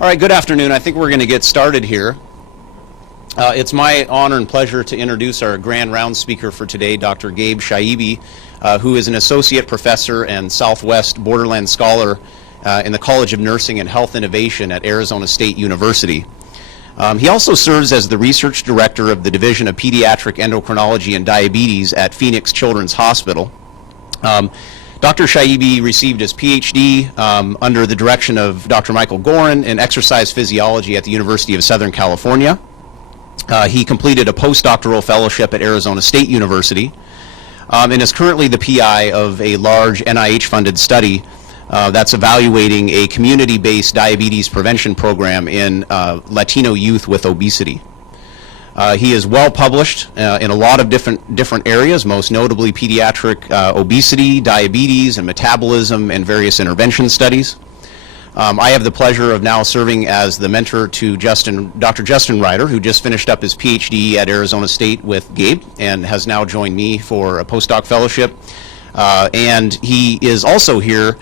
All right, good afternoon. I think we're going to get started here. It's my honor and pleasure to introduce our grand round speaker for today, Dr. Gabe Shaibi, who is an associate professor and Southwest Borderlands scholar in the College of Nursing and Health Innovation at Arizona State University. He also serves as the research director of the Division of Pediatric Endocrinology and Diabetes at Phoenix Children's Hospital. Dr. Shaibi received his PhD under the direction of Dr. Michael Gorin in exercise physiology at the University of Southern California. He completed a postdoctoral fellowship at Arizona State University and is currently the PI of a large NIH-funded study that's evaluating a community-based diabetes prevention program in Latino youth with obesity. He is well published in a lot of different areas, most notably pediatric obesity, diabetes, and metabolism, and various intervention studies. I have the pleasure of now serving as the mentor to Dr. Justin Ryder, who just finished up his PhD at Arizona State with Gabe and has now joined me for a postdoc fellowship. And he is also here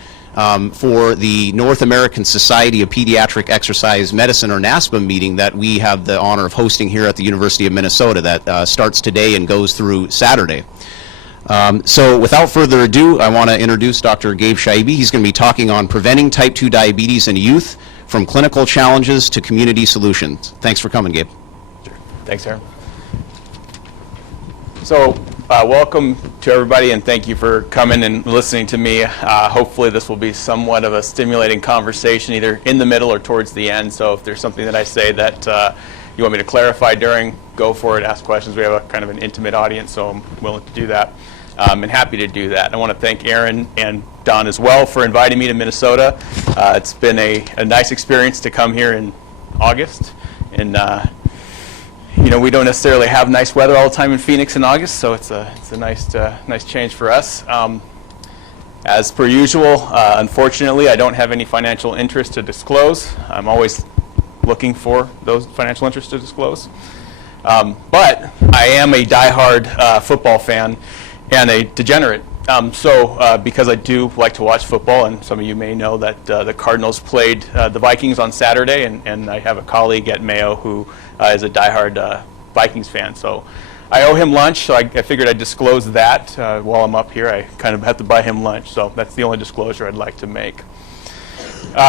for the North American Society of Pediatric Exercise Medicine, or NASPA, meeting that we have the honor of hosting here at the University of Minnesota that starts today and goes through Saturday. So without further ado, I want to introduce Dr. Gabe Shaibi. He's going to be talking on preventing type 2 diabetes in youth, from clinical challenges to community solutions. Thanks for coming, Gabe. Sure. Thanks, Aaron. So welcome to everybody, and thank you for coming and listening to me. Hopefully this will be somewhat of a stimulating conversation, either in the middle or towards the end. So if there's something that I say that you want me to clarify during, go for it, ask questions. We have a kind of an intimate audience, so I'm willing to do that. And happy to do that. I want to thank Aaron and Don as well for inviting me to Minnesota. It's been a nice experience to come here in August. And you know, we don't necessarily have nice weather all the time in Phoenix in August, so it's a nice change for us. As per usual, unfortunately, I don't have any financial interest to disclose. I'm always looking for those financial interests to disclose. But I am a diehard football fan and a degenerate. Because I do like to watch football, and some of you may know that the Cardinals played the Vikings on Saturday, and I have a colleague at Mayo who is a diehard Vikings fan. So I owe him lunch, so I figured I'd disclose that while I'm up here. I kind of have to buy him lunch, so that's the only disclosure I'd like to make.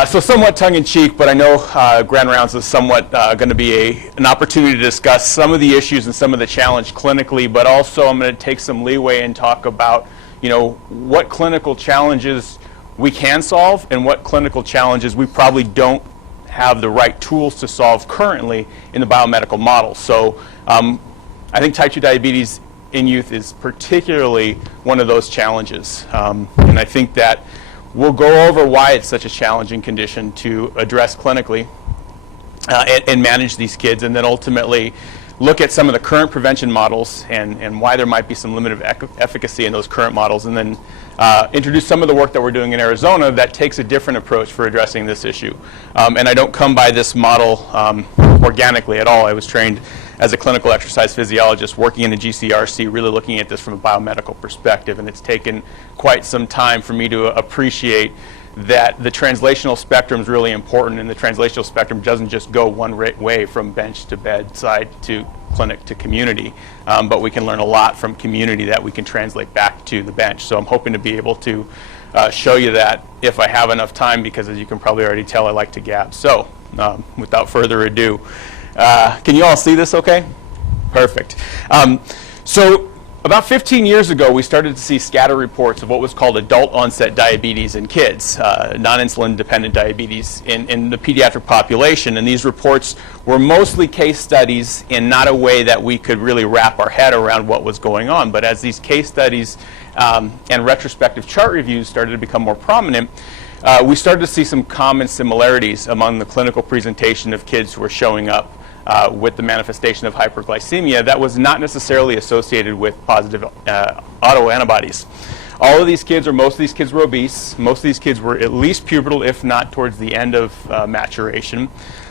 So somewhat tongue-in-cheek, but I know Grand Rounds is somewhat going to be an opportunity to discuss some of the issues and some of the challenge clinically, but also I'm going to take some leeway and talk about, you know, what clinical challenges we can solve and what clinical challenges we probably don't have the right tools to solve currently in the biomedical model. So I think type 2 diabetes in youth is particularly one of those challenges. And I think that we'll go over why it's such a challenging condition to address clinically and manage these kids, and then ultimately look at some of the current prevention models and why there might be some limited efficacy in those current models, and then introduce some of the work that we're doing in Arizona that takes a different approach for addressing this issue. And I don't come by this model organically at all. I was trained as a clinical exercise physiologist working in the GCRC, really looking at this from a biomedical perspective, and it's taken quite some time for me to appreciate that the translational spectrum is really important, and the translational spectrum doesn't just go one way from bench to bedside to clinic to community, but we can learn a lot from community that we can translate back to the bench. So I'm hoping to be able to show you that if I have enough time, because as you can probably already tell, I like to gab. So without further ado, can you all see this okay? Perfect. So about 15 years ago, we started to see scatter reports of what was called adult onset diabetes in kids, non-insulin dependent diabetes in the pediatric population. And these reports were mostly case studies in not a way that we could really wrap our head around what was going on. But as these case studies and retrospective chart reviews started to become more prominent, we started to see some common similarities among the clinical presentation of kids who were showing up with the manifestation of hyperglycemia that was not necessarily associated with positive autoantibodies. All of these kids, or most of these kids, were obese. Most of these kids were at least pubertal, if not towards the end of maturation.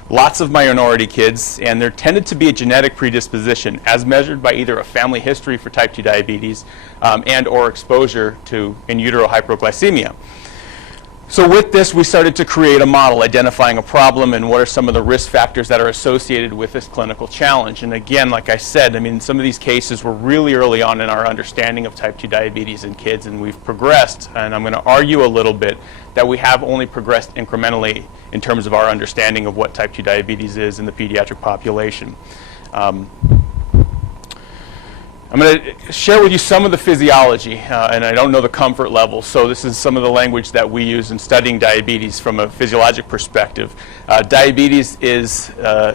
Lots of minority kids, and there tended to be a genetic predisposition as measured by either a family history for type 2 diabetes and or exposure to in utero hyperglycemia. So with this, we started to create a model identifying a problem and what are some of the risk factors that are associated with this clinical challenge. And again, like I said, I mean, some of these cases were really early on in our understanding of type 2 diabetes in kids, and we've progressed, and I'm going to argue a little bit that we have only progressed incrementally in terms of our understanding of what type 2 diabetes is in the pediatric population. I'm going to share with you some of the physiology, and I don't know the comfort level, so this is some of the language that we use in studying diabetes from a physiologic perspective. Diabetes is,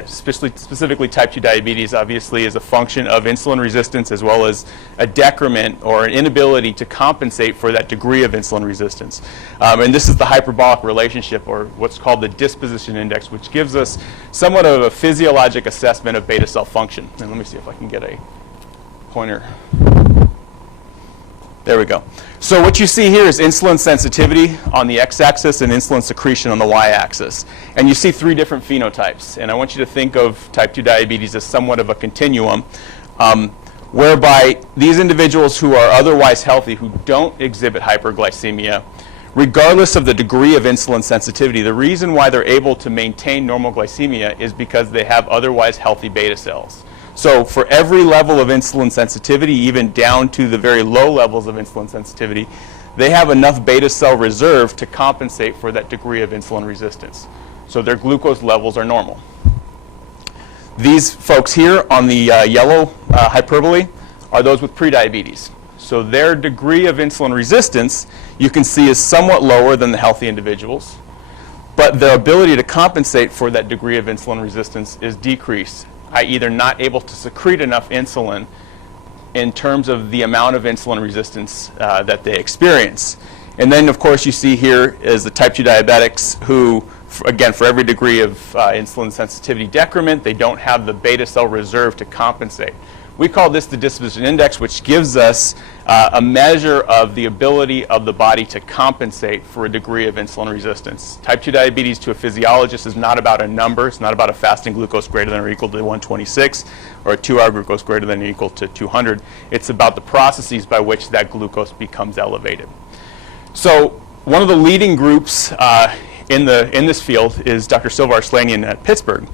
specifically type 2 diabetes, obviously, is a function of insulin resistance as well as a decrement or an inability to compensate for that degree of insulin resistance. And this is the hyperbolic relationship, or what's called the disposition index, which gives us somewhat of a physiologic assessment of beta cell function. And let me see if I can get a pointer. There we go. So what you see here is insulin sensitivity on the x-axis and insulin secretion on the y-axis. And you see three different phenotypes. And I want you to think of type 2 diabetes as somewhat of a continuum, whereby these individuals who are otherwise healthy, who don't exhibit hyperglycemia, regardless of the degree of insulin sensitivity, the reason why they're able to maintain normal glycemia is because they have otherwise healthy beta cells. So for every level of insulin sensitivity, even down to the very low levels of insulin sensitivity, they have enough beta cell reserve to compensate for that degree of insulin resistance. So their glucose levels are normal. These folks here on the yellow hyperbole are those with prediabetes. So their degree of insulin resistance, you can see, is somewhat lower than the healthy individuals, but their ability to compensate for that degree of insulin resistance is decreased, i.e. they're not able to secrete enough insulin in terms of the amount of insulin resistance that they experience. And then, of course, you see here is the type 2 diabetics who, again, for every degree of insulin sensitivity decrement, they don't have the beta cell reserve to compensate. We call this the disposition index, which gives us a measure of the ability of the body to compensate for a degree of insulin resistance. Type 2 diabetes to a physiologist is not about a number. It's not about a fasting glucose greater than or equal to 126 or a 2-hour glucose greater than or equal to 200. It's about the processes by which that glucose becomes elevated. So one of the leading groups in this field is Dr. Silva Arslanian at Pittsburgh.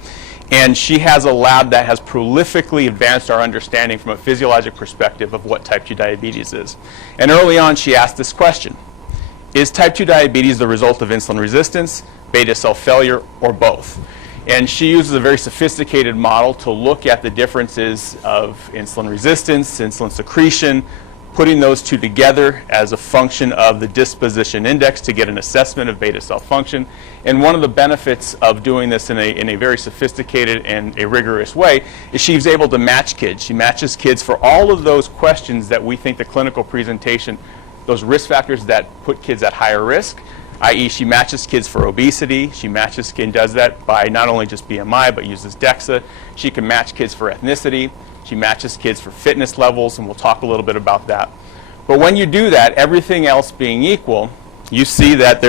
And she has a lab that has prolifically advanced our understanding from a physiologic perspective of what type 2 diabetes is. And early on, she asked this question: is type 2 diabetes the result of insulin resistance, beta cell failure, or both? And she uses a very sophisticated model to look at the differences of insulin resistance, insulin secretion, putting those two together as a function of the disposition index to get an assessment of beta cell function. And one of the benefits of doing this in a very sophisticated and a rigorous way is she's able to match kids. She matches kids for all of those questions that we think the clinical presentation, those risk factors that put kids at higher risk, i.e. she matches kids for obesity. She matches kids, does that by not only just BMI, but uses DEXA. She can match kids for ethnicity. She matches kids for fitness levels, and we'll talk a little bit about that. But when you do that, everything else being equal, you see that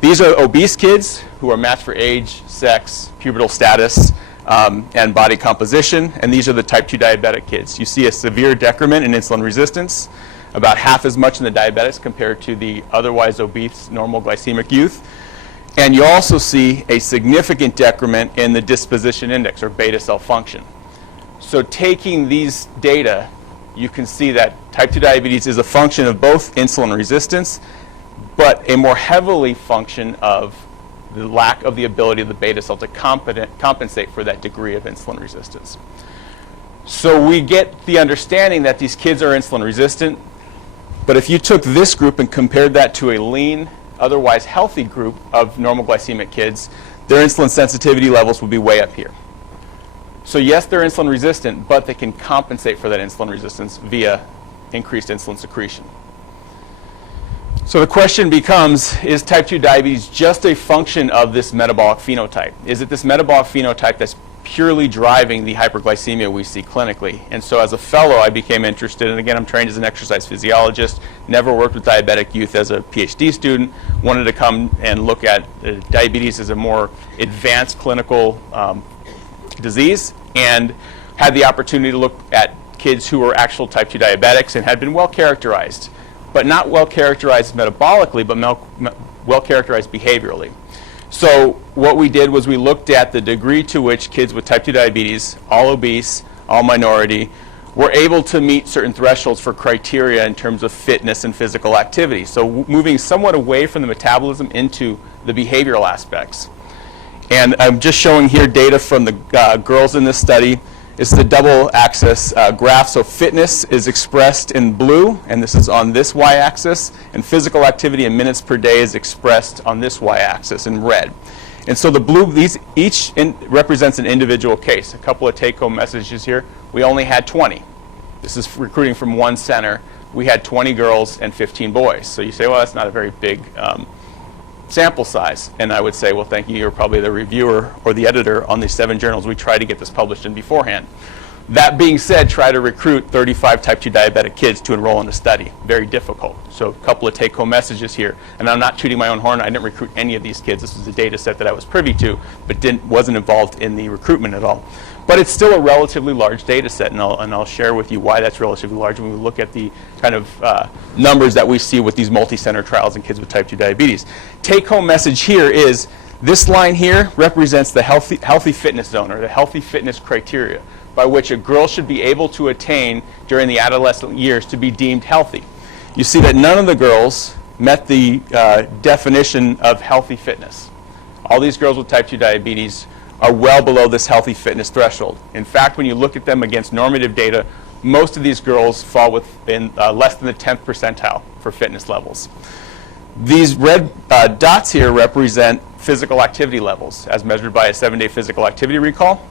these are obese kids who are matched for age, sex, pubertal status, and body composition, and these are the type 2 diabetic kids. You see a severe decrement in insulin resistance, about half as much in the diabetics compared to the otherwise obese normal glycemic youth. And you also see a significant decrement in the disposition index, or beta cell function. So taking these data, you can see that type 2 diabetes is a function of both insulin resistance, but a more heavily function of the lack of the ability of the beta cell to compensate for that degree of insulin resistance. So we get the understanding that these kids are insulin resistant, but if you took this group and compared that to a lean, otherwise healthy group of normal glycemic kids, their insulin sensitivity levels would be way up here. So yes, they're insulin resistant, but they can compensate for that insulin resistance via increased insulin secretion. So the question becomes, is type 2 diabetes just a function of this metabolic phenotype? Is it this metabolic phenotype that's purely driving the hyperglycemia we see clinically? And so as a fellow, I became interested, and again, I'm trained as an exercise physiologist, never worked with diabetic youth as a PhD student, wanted to come and look at diabetes as a more advanced clinical disease, and had the opportunity to look at kids who were actual type 2 diabetics and had been well characterized, but not well characterized metabolically, but well characterized behaviorally. So what we did was we looked at the degree to which kids with type 2 diabetes, all obese, all minority, were able to meet certain thresholds for criteria in terms of fitness and physical activity. So moving somewhat away from the metabolism into the behavioral aspects. And I'm just showing here data from the girls in this study. It's the double axis graph. So fitness is expressed in blue, and this is on this y-axis, and physical activity in minutes per day is expressed on this y-axis in red. And so the blue, each represents an individual case. A couple of take-home messages here. We only had 20. This is recruiting from one center. We had 20 girls and 15 boys. So you say, well, that's not a very big sample size. And I would say, well, thank you. You're probably the reviewer or the editor on these 7 journals. We try to get this published in beforehand. That being said, try to recruit 35 type 2 diabetic kids to enroll in a study. Very difficult. So a couple of take-home messages here. And I'm not tooting my own horn. I didn't recruit any of these kids. This was a data set that I was privy to, but wasn't involved in the recruitment at all. But it's still a relatively large data set, and I'll share with you why that's relatively large when we look at the kind of numbers that we see with these multi-center trials in kids with type 2 diabetes. Take-home message here is this line here represents the healthy fitness zone, or the healthy fitness criteria, by which a girl should be able to attain during the adolescent years to be deemed healthy. You see that none of the girls met the definition of healthy fitness. All these girls with type 2 diabetes are well below this healthy fitness threshold. In fact, when you look at them against normative data, most of these girls fall within less than the 10th percentile for fitness levels. These red dots here represent physical activity levels as measured by a 7-day physical activity recall.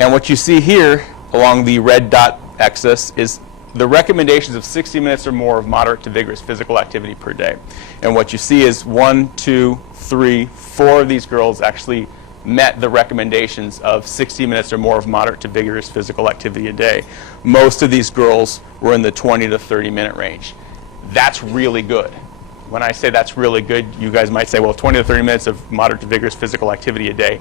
And what you see here along the red dot axis is the recommendations of 60 minutes or more of moderate to vigorous physical activity per day. And what you see is 1, 2, 3, 4 of these girls actually met the recommendations of 60 minutes or more of moderate to vigorous physical activity a day. Most of these girls were in the 20 to 30 minute range. That's really good. When I say that's really good, you guys might say, well, 20 to 30 minutes of moderate to vigorous physical activity a day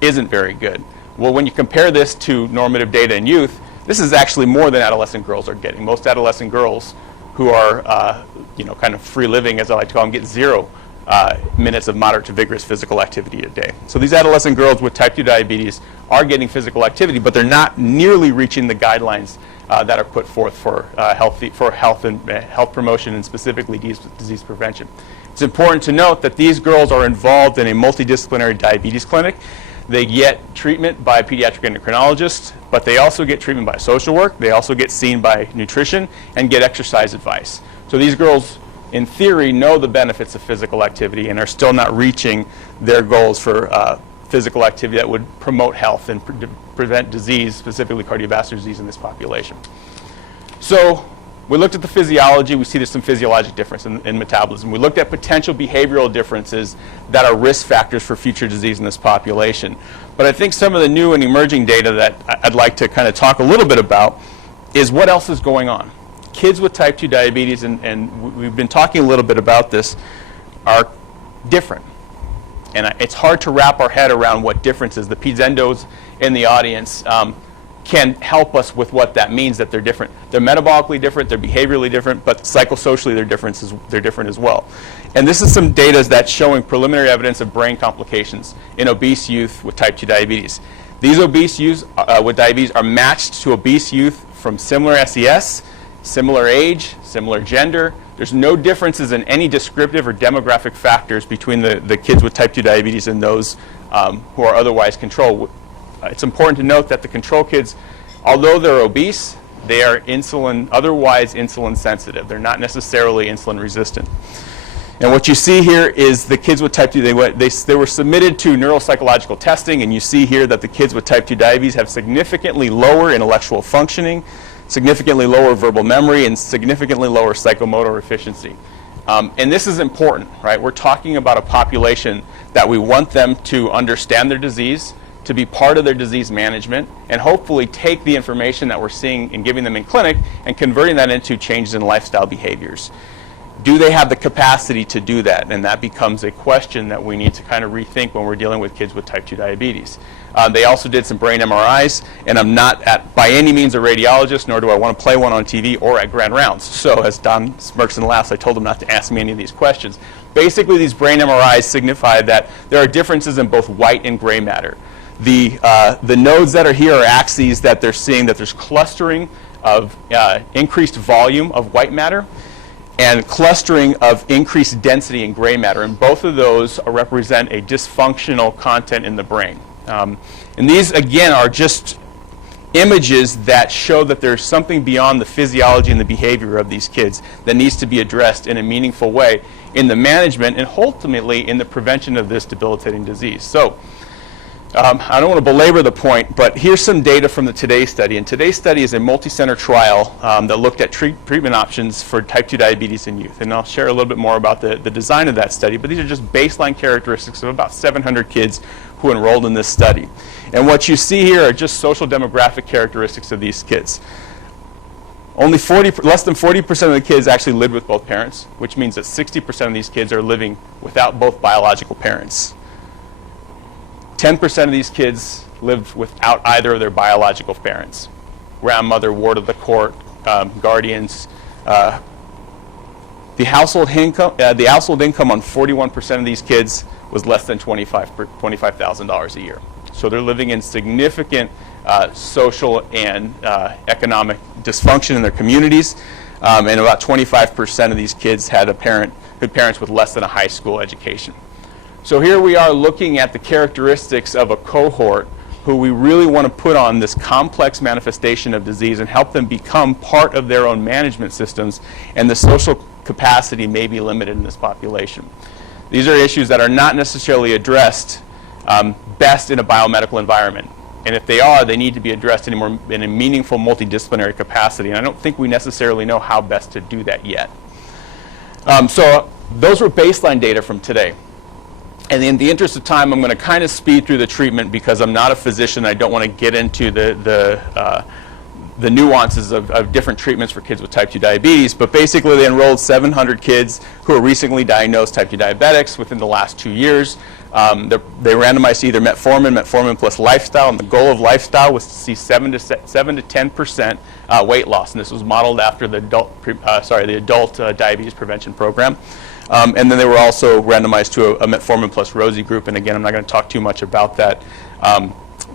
isn't very good. Well, when you compare this to normative data in youth, this is actually more than adolescent girls are getting. Most adolescent girls who are, kind of free living, as I like to call them, get 0 minutes of moderate to vigorous physical activity a day. So these adolescent girls with type 2 diabetes are getting physical activity, but they're not nearly reaching the guidelines that are put forth for health and health promotion, and specifically disease prevention. It's important to note that these girls are involved in a multidisciplinary diabetes clinic. They get treatment by a pediatric endocrinologist, but they also get treatment by social work. They also get seen by nutrition and get exercise advice. So these girls, in theory, know the benefits of physical activity and are still not reaching their goals for physical activity that would promote health and prevent disease, specifically cardiovascular disease in this population. So we looked at the physiology. We see there's some physiologic difference in metabolism. We looked at potential behavioral differences that are risk factors for future disease in this population. But I think some of the new and emerging data that I'd like to kind of talk a little bit about is what else is going on. Kids with type 2 diabetes, and we've been talking a little bit about this, are different. And it's hard to wrap our head around what differences. The peds endos in the audience can help us with what that means, that they're different. They're metabolically different, they're behaviorally different, but psychosocially they're different as well. And this is some data that's showing preliminary evidence of brain complications in obese youth with type 2 diabetes. These obese youth with diabetes are matched to obese youth from similar SES, similar age, similar gender. There's no differences in any descriptive or demographic factors between the kids with type 2 diabetes and those who are otherwise controlled. It's important to note that the control kids, although they're obese, they are otherwise insulin sensitive. They're not necessarily insulin resistant. And what you see here is the kids with type 2, they were submitted to neuropsychological testing, and you see here that the kids with type 2 diabetes have significantly lower intellectual functioning, significantly lower verbal memory, and significantly lower psychomotor efficiency. And this is important, right? We're talking about a population that we want them to understand their disease, to be part of their disease management, and hopefully take the information that we're seeing and giving them in clinic and converting that into changes in lifestyle behaviors. do they have the capacity to do that? And that becomes a question that we need to kind of rethink when we're dealing with kids with type 2 diabetes. They also did some brain MRIs, and I'm not by any means a radiologist, nor do I want to play one on TV or at Grand Rounds. So as Don smirks and laughs, I told him not to ask me any of these questions. Basically, these brain MRIs signify that there are differences in both white and gray matter. The nodes that are here are axes that they're seeing that there's clustering of increased volume of white matter and clustering of increased density in gray matter. And both of those represent a dysfunctional content in the brain. And these, again, are just images that show that there's something beyond the physiology and the behavior of these kids that needs to be addressed in a meaningful way in the management and ultimately in the prevention of this debilitating disease. So I don't want to belabor the point, but here's some data from the Today study. And Today's study is a multi-center trial that looked at treatment options for type 2 diabetes in youth. And I'll share a little bit more about the design of that study, but these are just baseline characteristics of about 700 kids who enrolled in this study. And what you see here are just social demographic characteristics of these kids. Less than 40% of the kids actually lived with both parents, which means that 60% of these kids are living without both biological parents. 10% of these kids lived without either of their biological parents. Grandmother, ward of the court, guardians. The household income on 41% of these kids was less than $25,000 a year. So they're living in significant social and economic dysfunction in their communities. And about 25% of these kids had parents with less than a high school education. So here we are looking at the characteristics of a cohort who we really want to put on this complex manifestation of disease and help them become part of their own management systems, and the social capacity may be limited in this population. These are issues that are not necessarily addressed best in a biomedical environment. And if they are, they need to be addressed in a meaningful multidisciplinary capacity. And I don't think we necessarily know how best to do that yet. So those were baseline data from today. And in the interest of time, I'm going to kind of speed through the treatment because I'm not a physician. I don't want to get into the nuances of different treatments for kids with type 2 diabetes. But basically, they enrolled 700 kids who were recently diagnosed type 2 diabetics within the last 2 years. They randomized to either metformin plus lifestyle, and the goal of lifestyle was to see 7 to 10% weight loss. And this was modeled after the adult diabetes prevention program. And then they were also randomized to a metformin plus Rosie group. And again, I'm not going to talk too much about that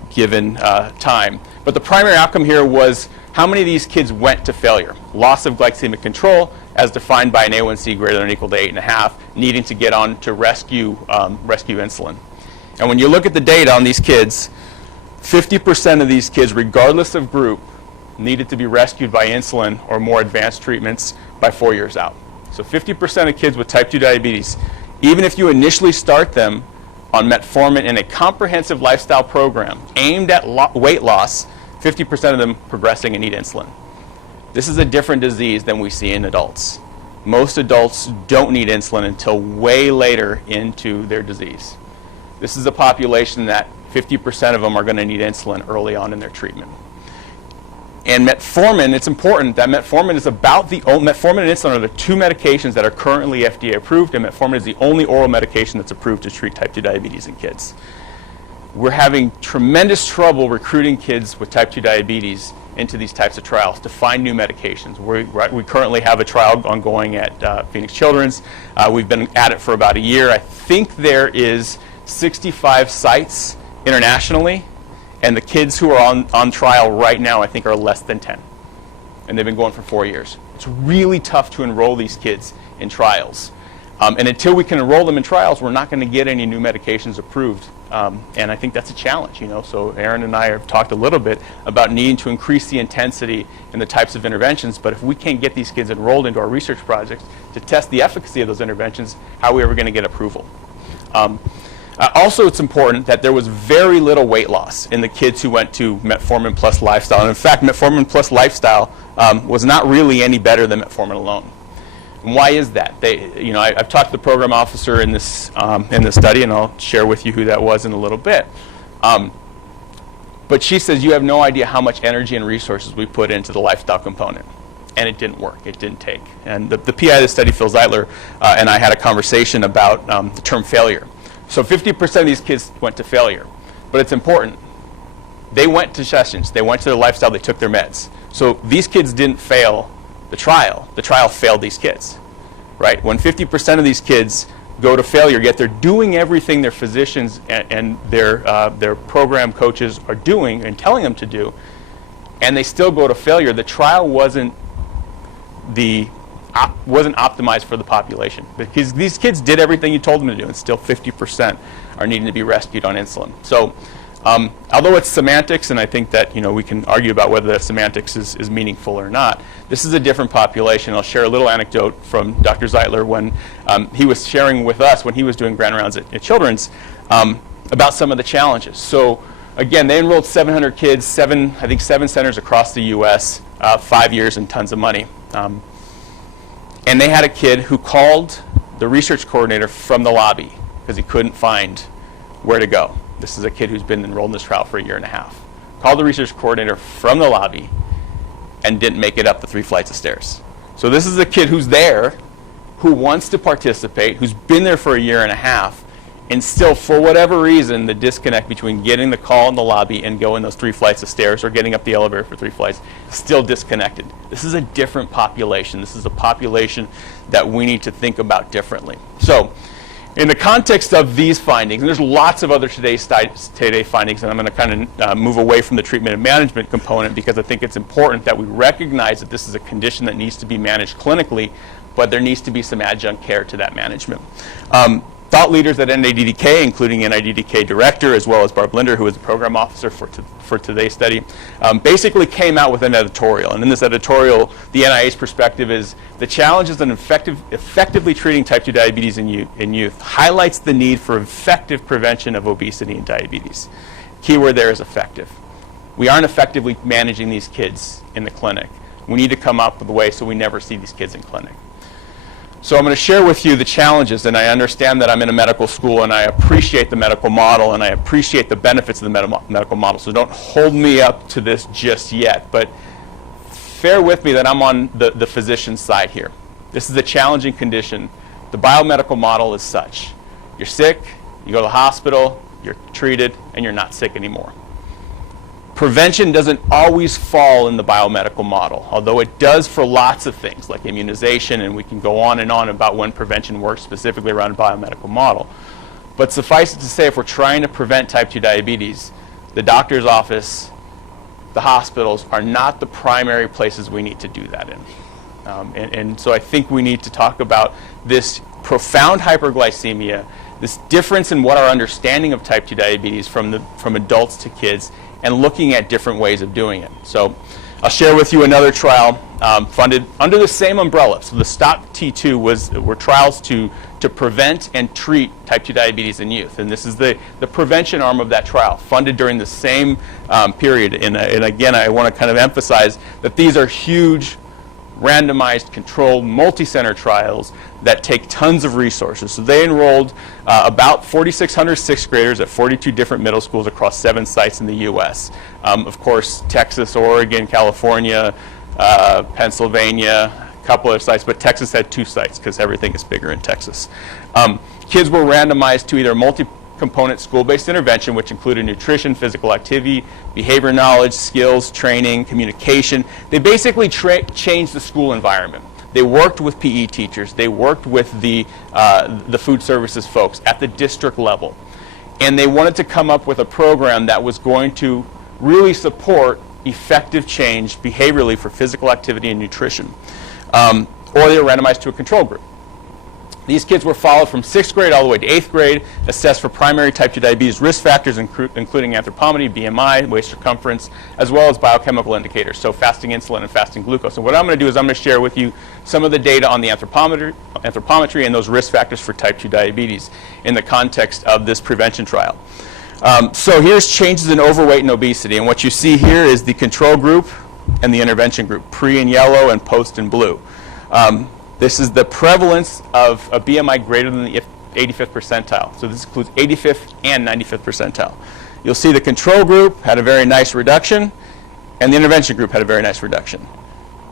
given time. But the primary outcome here was how many of these kids went to failure. Loss of glycemic control as defined by an A1C greater than or equal to 8.5, needing to get on to rescue insulin. And when you look at the data on these kids, 50% of these kids, regardless of group, needed to be rescued by insulin or more advanced treatments by 4 years out. So 50% of kids with type 2 diabetes, even if you initially start them on metformin in a comprehensive lifestyle program aimed at weight loss, 50% of them progressing and need insulin. This is a different disease than we see in adults. Most adults don't need insulin until way later into their disease. This is a population that 50% of them are going to need insulin early on in their treatment. And metformin, it's important that metformin is metformin and insulin are the two medications that are currently FDA approved, and metformin is the only oral medication that's approved to treat type 2 diabetes in kids. We're having tremendous trouble recruiting kids with type 2 diabetes into these types of trials to find new medications. We currently have a trial ongoing at Phoenix Children's. We've been at it for about a year. I think there is 65 sites internationally, and the kids who are on trial right now, I think, are less than 10. And they've been going for 4 years. It's really tough to enroll these kids in trials. And until we can enroll them in trials, we're not going to get any new medications approved. And I think that's a challenge, So Aaron and I have talked a little bit about needing to increase the intensity and the types of interventions. But if we can't get these kids enrolled into our research projects to test the efficacy of those interventions, how are we ever going to get approval? Also, it's important that there was very little weight loss in the kids who went to metformin plus lifestyle. And in fact, metformin plus lifestyle was not really any better than metformin alone. And why is that? I've talked to the program officer in this study, and I'll share with you who that was in a little bit. But she says, you have no idea how much energy and resources we put into the lifestyle component. and it didn't work. It didn't take. And the PI of the study, Phil Zeitler, and I had a conversation about the term failure. So 50% of these kids went to failure, but it's important. They went to sessions. They went to their lifestyle. They took their meds. So these kids didn't fail the trial. The trial failed these kids, right? When 50% of these kids go to failure, yet they're doing everything their physicians and their program coaches are doing and telling them to do, and they still go to failure, the trial wasn't optimized for the population. Because these kids did everything you told them to do, and still 50% are needing to be rescued on insulin. So although it's semantics, and I think that we can argue about whether that semantics is meaningful or not, this is a different population. I'll share a little anecdote from Dr. Zeitler when he was sharing with us when he was doing grand rounds at Children's about some of the challenges. So again, they enrolled 700 kids, I think seven centers across the U.S., 5 years and tons of money. And they had a kid who called the research coordinator from the lobby because he couldn't find where to go. This is a kid who's been enrolled in this trial for a year and a half. Called the research coordinator from the lobby and didn't make it up the 3 flights of stairs. So this is a kid who's there, who wants to participate, who's been there for a year and a half, and still, for whatever reason, the disconnect between getting the call in the lobby and going those 3 flights of stairs or getting up the elevator for 3 flights is still disconnected. This is a different population. This is a population that we need to think about differently. So in the context of these findings, and there's lots of other today findings, and I'm going to kind of move away from the treatment and management component because I think it's important that we recognize that this is a condition that needs to be managed clinically, but there needs to be some adjunct care to that management. Thought leaders at NIDDK, including NIDDK director, as well as Barb Linder, who is the program officer for today's study, basically came out with an editorial. And in this editorial, the NIH perspective is the challenges in effectively treating type 2 diabetes in youth highlights the need for effective prevention of obesity and diabetes. Keyword there is effective. We aren't effectively managing these kids in the clinic. We need to come up with a way so we never see these kids in clinic. So I'm going to share with you the challenges, and I understand that I'm in a medical school and I appreciate the medical model and I appreciate the benefits of the medical model, so don't hold me up to this just yet, but bear with me that I'm on the physician's side here. This is a challenging condition. The biomedical model is such. You're sick, you go to the hospital, you're treated, and you're not sick anymore. Prevention doesn't always fall in the biomedical model, although it does for lots of things like immunization, and we can go on and on about when prevention works specifically around a biomedical model. But suffice it to say, if we're trying to prevent type 2 diabetes, the doctor's office, the hospitals are not the primary places we need to do that in. And so I think we need to talk about this profound hyperglycemia, this difference in what our understanding of type 2 diabetes from adults to kids, and looking at different ways of doing it. So I'll share with you another trial funded under the same umbrella. So the STOP T2 were trials to prevent and treat type 2 diabetes in youth. And this is the prevention arm of that trial, funded during the same period. And again, I want to kind of emphasize that these are huge, randomized, controlled, multi-center trials that take tons of resources. So they enrolled about 4,600 sixth graders at 42 different middle schools across 7 sites in the U.S. Of course, Texas, Oregon, California, Pennsylvania, a couple other sites, but Texas had 2 sites because everything is bigger in Texas. Kids were randomized to either multi-component school-based intervention, which included nutrition, physical activity, behavior knowledge, skills, training, communication. They basically changed the school environment. They worked with PE teachers. They worked with the food services folks at the district level. And they wanted to come up with a program that was going to really support effective change behaviorally for physical activity and nutrition. Or they were randomized to a control group. These kids were followed from 6th grade all the way to 8th grade, assessed for primary type 2 diabetes risk factors, including anthropometry, BMI, waist circumference, as well as biochemical indicators, so fasting insulin and fasting glucose. And what I'm going to do is I'm going to share with you some of the data on the anthropometry and those risk factors for type 2 diabetes in the context of this prevention trial. So here's changes in overweight and obesity. And what you see here is the control group and the intervention group, pre in yellow and post in blue. This is the prevalence of a BMI greater than the 85th percentile. So this includes 85th and 95th percentile. You'll see the control group had a very nice reduction, and the intervention group had a very nice reduction.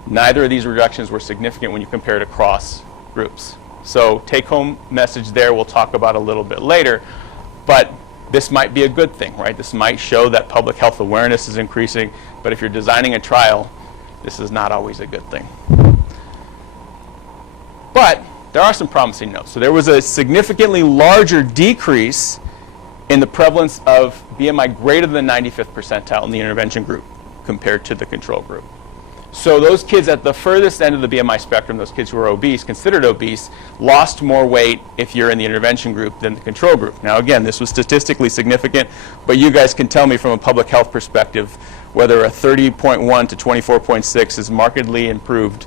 Neither of these reductions were significant when you compare it across groups. So take-home message there we'll talk about a little bit later, but this might be a good thing, right? This might show that public health awareness is increasing, but if you're designing a trial, this is not always a good thing. But there are some promising notes. So there was a significantly larger decrease in the prevalence of BMI greater than 95th percentile in the intervention group compared to the control group. So those kids at the furthest end of the BMI spectrum, those kids who are obese, considered obese, lost more weight if you're in the intervention group than the control group. Now again, this was statistically significant, but you guys can tell me from a public health perspective whether a 30.1 to 24.6 is markedly improved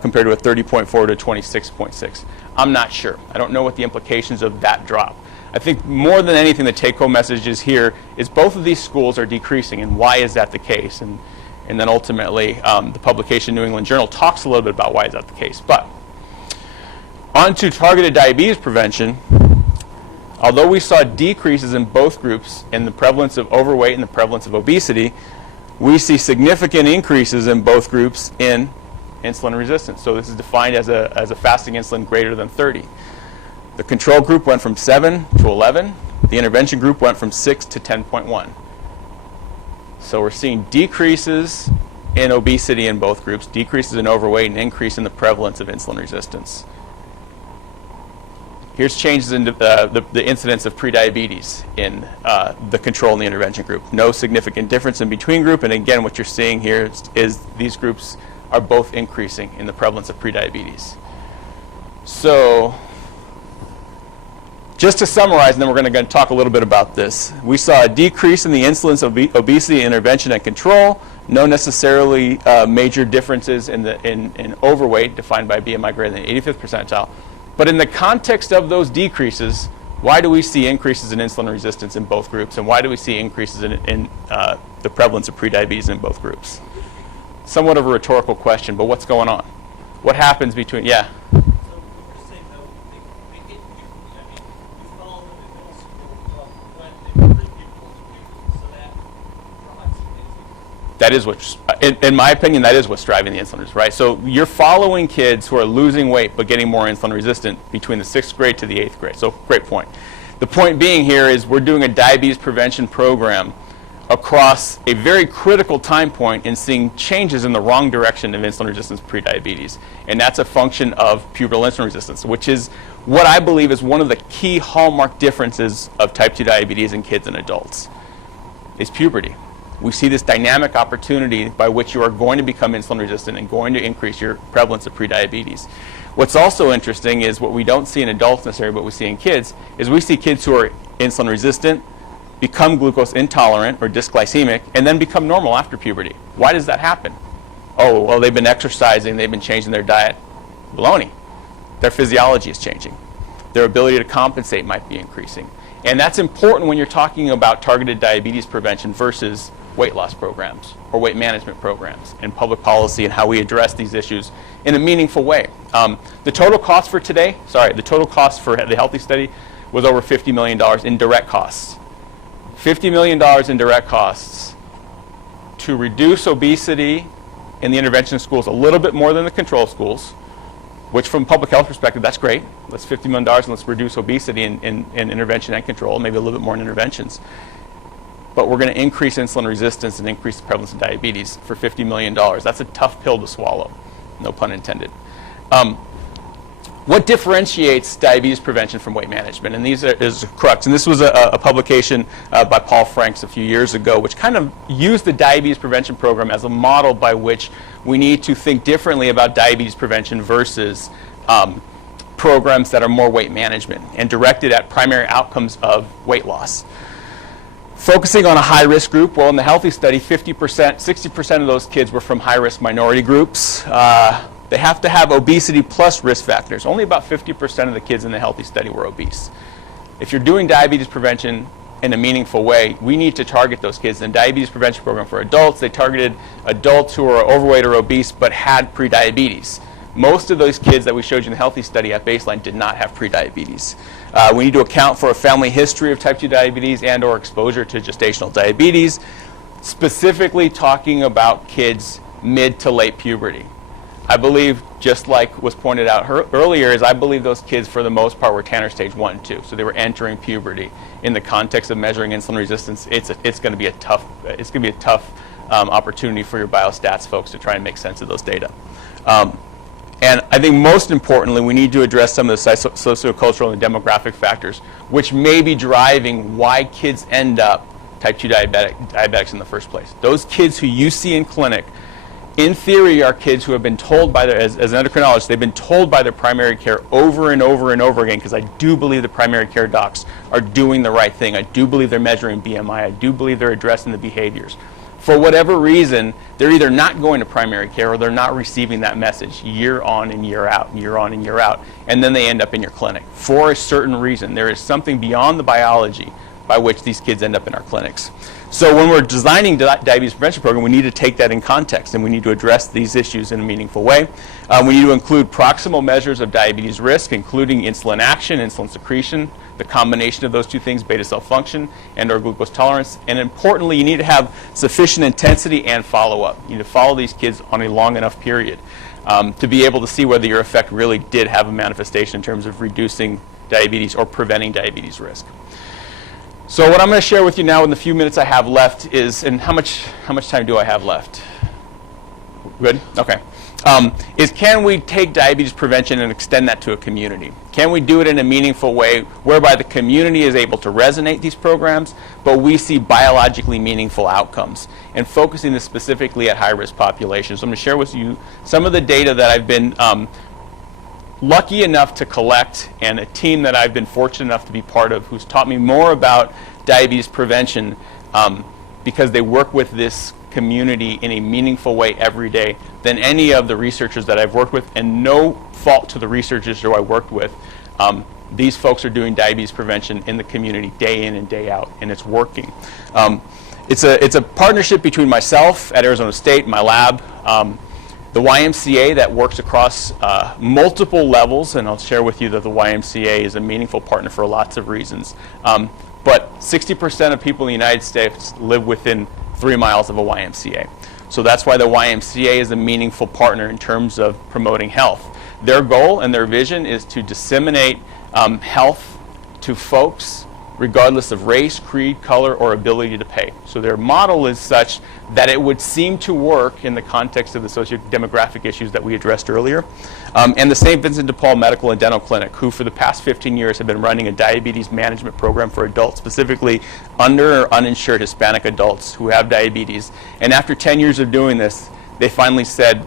compared to a 30.4 to 26.6. I'm not sure. I don't know what the implications of that drop. I think more than anything, the take-home message is here is both of these schools are decreasing, and why is that the case? And then ultimately, the publication New England Journal talks a little bit about why is that the case. But on to targeted diabetes prevention. Although we saw decreases in both groups in the prevalence of overweight and the prevalence of obesity, we see significant increases in both groups in insulin resistance. So this is defined as a fasting insulin greater than 30. The control group went from 7 to 11. The intervention group went from 6 to 10.1. So we're seeing decreases in obesity in both groups, decreases in overweight, and increase in the prevalence of insulin resistance. Here's changes in the incidence of prediabetes in the control and the intervention group. No significant difference in between group, and again, what you're seeing here is these groups are both increasing in the prevalence of prediabetes. So just to summarize, and then we're going to talk a little bit about this. We saw a decrease in the incidence of obesity intervention and control. No necessarily major differences in overweight, defined by BMI greater than 85th percentile. But in the context of those decreases, why do we see increases in insulin resistance in both groups? And why do we see increases in the prevalence of prediabetes in both groups? Somewhat of a rhetorical question, but what's going on? What happens between, yeah? That is what, in my opinion, that is what's driving the insulin resistance, right? So you're following kids who are losing weight but getting more insulin resistant between the 6th grade to the 8th grade. So great point. The point being here is we're doing a diabetes prevention program across a very critical time point in seeing changes in the wrong direction of insulin resistance prediabetes. And that's a function of pubertal insulin resistance, which is what I believe is one of the key hallmark differences of type 2 diabetes in kids and adults, is puberty. We see this dynamic opportunity by which you are going to become insulin resistant and going to increase your prevalence of prediabetes. What's also interesting is what we don't see in adults necessarily, but we see in kids, is we see kids who are insulin resistant become glucose intolerant or dysglycemic and then become normal after puberty. Why does that happen? Oh, well, they've been exercising, they've been changing their diet. Baloney. Their physiology is changing. Their ability to compensate might be increasing. And that's important when you're talking about targeted diabetes prevention versus weight loss programs or weight management programs and public policy and how we address these issues in a meaningful way. The total cost for today, the total cost for the Healthy study was over $50 million in direct costs. $50 million in direct costs to reduce obesity in the intervention schools a little bit more than the control schools, which from a public health perspective, that's great. Let's $50 million and let's reduce obesity in intervention and control, maybe a little bit more in interventions. But we're going to increase insulin resistance and increase the prevalence of diabetes for $50 million. That's a tough pill to swallow, no pun intended. What differentiates diabetes prevention from weight management? And these is crux. And this was a publication by Paul Franks a few years ago, which kind of used the diabetes prevention program as a model by which we need to think differently about diabetes prevention versus programs that are more weight management and directed at primary outcomes of weight loss. Focusing on a high-risk group, well, in the Healthy study, 50%, 60% of those kids were from high-risk minority groups. They have to have obesity plus risk factors. Only about 50% of the kids in the Healthy study were obese. If you're doing diabetes prevention in a meaningful way, we need to target those kids. In the diabetes prevention program for adults, they targeted adults who were overweight or obese but had prediabetes. Most of those kids that we showed you in the Healthy study at baseline did not have prediabetes. We need to account for a family history of type 2 diabetes and or exposure to gestational diabetes, specifically talking about kids mid to late puberty. I believe, just like was pointed out earlier, is I believe those kids, for the most part, were Tanner stage 1 and 2. So they were entering puberty. In the context of measuring insulin resistance, it's going to be a tough opportunity for your biostats folks to try and make sense of those data. And I think most importantly, we need to address some of the sociocultural and demographic factors, which may be driving why kids end up type 2 diabetics in the first place. Those kids who you see in clinic, in theory, are kids who have been told by their, as an endocrinologist, they've been told by their primary care over and over and over again, because I do believe the primary care docs are doing the right thing. I do believe they're measuring BMI. I do believe they're addressing the behaviors. For whatever reason, they're either not going to primary care or they're not receiving that message year on and year out, year on and year out, and then they end up in your clinic. For a certain reason, there is something beyond the biology by which these kids end up in our clinics. So when we're designing diabetes prevention program, we need to take that in context, and we need to address these issues in a meaningful way. We need to include proximal measures of diabetes risk, including insulin action, insulin secretion, the combination of those two things, beta cell function and or glucose tolerance. And importantly, you need to have sufficient intensity and follow-up. You need to follow these kids on a long enough period to be able to see whether your effect really did have a manifestation in terms of reducing diabetes or preventing diabetes risk. So what I'm going to share with you now in the few minutes I have left is, and how much time do I have left? Good? Okay. Is can we take diabetes prevention and extend that to a community? Can we do it in a meaningful way whereby the community is able to resonate these programs, but we see biologically meaningful outcomes? And focusing this specifically at high-risk populations. So I'm going to share with you some of the data that I've been lucky enough to collect, and a team that I've been fortunate enough to be part of who's taught me more about diabetes prevention because they work with this community in a meaningful way every day than any of the researchers that I've worked with, and no fault to the researchers who I worked with. These folks are doing diabetes prevention in the community day in and day out, and it's working. It's a partnership between myself at Arizona State, my lab, the YMCA that works across multiple levels, and I'll share with you that the YMCA is a meaningful partner for lots of reasons. But 60% of people in the United States live within 3 miles of a YMCA. So that's why the YMCA is a meaningful partner in terms of promoting health. Their goal and their vision is to disseminate health to folks regardless of race, creed, color, or ability to pay. So their model is such that it would seem to work in the context of the socio-demographic issues that we addressed earlier. And the St. Vincent de Paul Medical and Dental Clinic, who for the past 15 years have been running a diabetes management program for adults, specifically under or uninsured Hispanic adults who have diabetes. And after 10 years of doing this, they finally said,